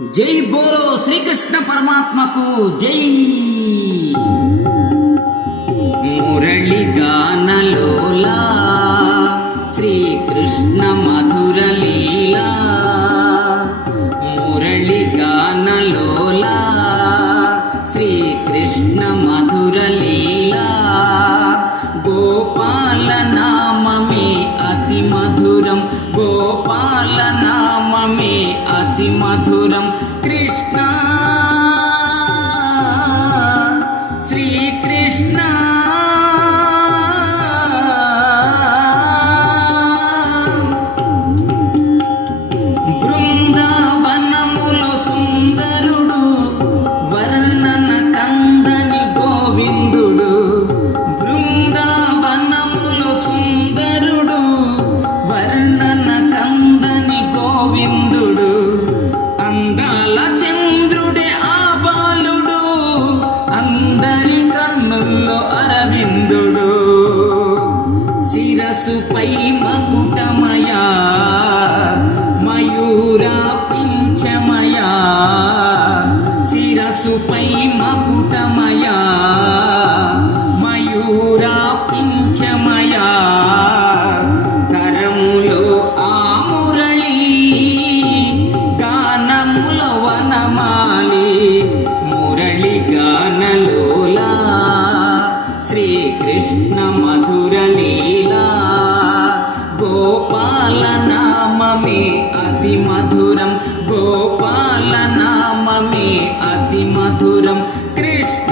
జై బోలో శ్రీకృష్ణ పరమాత్మకు జై. మురళిగానలోలా శ్రీకృష్ణ మధుర లీలా. మురళిగానలోలా శ్రీకృష్ణ మధుర లీలా. గోపాల నామమే అతి మధురం గోపాల నామమే అతి మధురం కృష్ణ. శ్రీకృష్ణ. బృందావనములో సుందరుడు వర్ణన కందని గోవిందుడు. బృందావనములో సుందరుడు వర్ణన కందని గోవిందు శిరసుపై మకుటమయా మయూరా పింఛమయా శిరసుపై మకుటమయా మయూరా పింఛమయా కరములో ఆ మురళి గానములో వనమాలి మురళి గానలోలా శ్రీకృష్ణ మధుర లీలా. గోపాల నామమే అతి మధురం గోపాల నామమే అతి మధురం కృష్ణ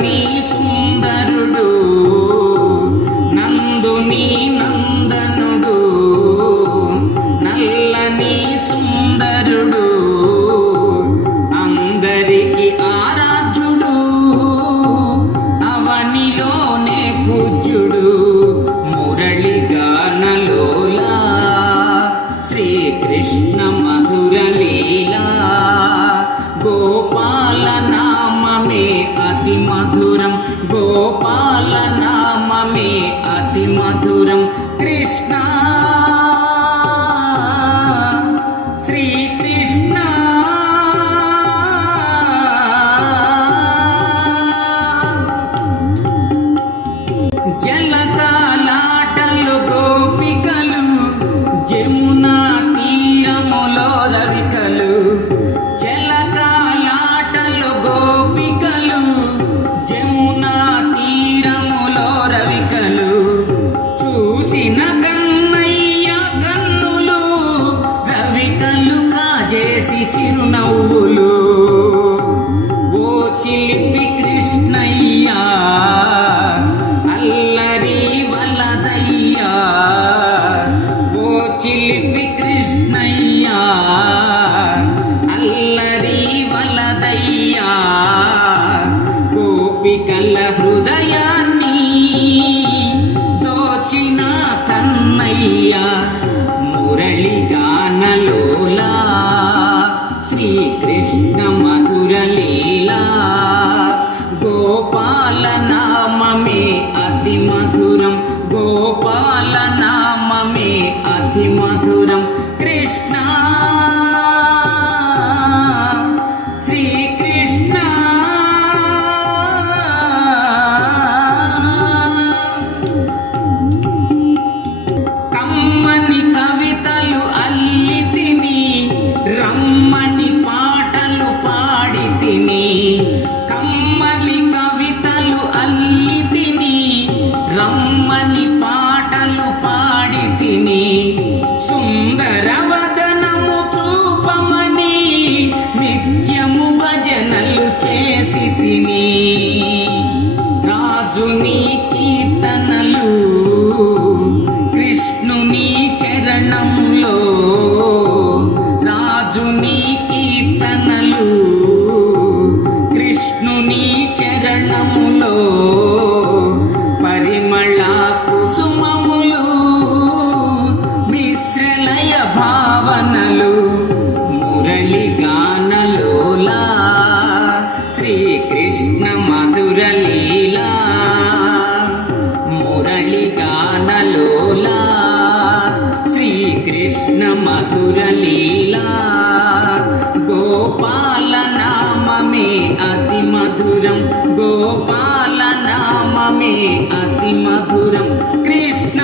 నల్లని సుందరుడు నందుని నందనుడు నల్లని సుందరుడు అందరికి ఆరాధ్యుడు అవనిలోనే పూజ్యుడు మురళి గానలోలా శ్రీకృష్ణ మధుర లీలా గోపాల నామమే అతి మధురం. గోపాల నామమే అతి మధురం. చిరునవ్వులు ఓ చిలిపి కృష్ణయ్యా అల్లరి వలదయ్యా. ఓ చిలిపి కృష్ణయ్యా అల్లరి వలదయ్యా. గోపికల హృదయాన్ని దోచిన కన్నయ్యా. గోపాల నామమే అతి మధురం గోపాల నామమే అతి మధురం నీ సుందరవదనము చూపమని నిత్యము భజనలు చేసి తిని రాజుని కీర్తనలు కృష్ణుని చరణంలో రాజుని కీర్తనలు కృష్ణుని చరణములో. మధుర లీలా. గోపాల నామమే అతి మధురం. గోపాల నామమే అతి మధురం. కృష్ణ.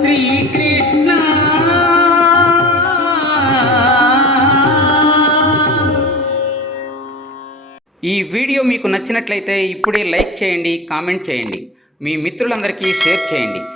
శ్రీకృష్ణ. ఈ వీడియో మీకు నచ్చినట్లయితే ఇప్పుడే లైక్ చేయండి కామెంట్ చేయండి. మీ మిత్రులందరికీ షేర్ చేయండి.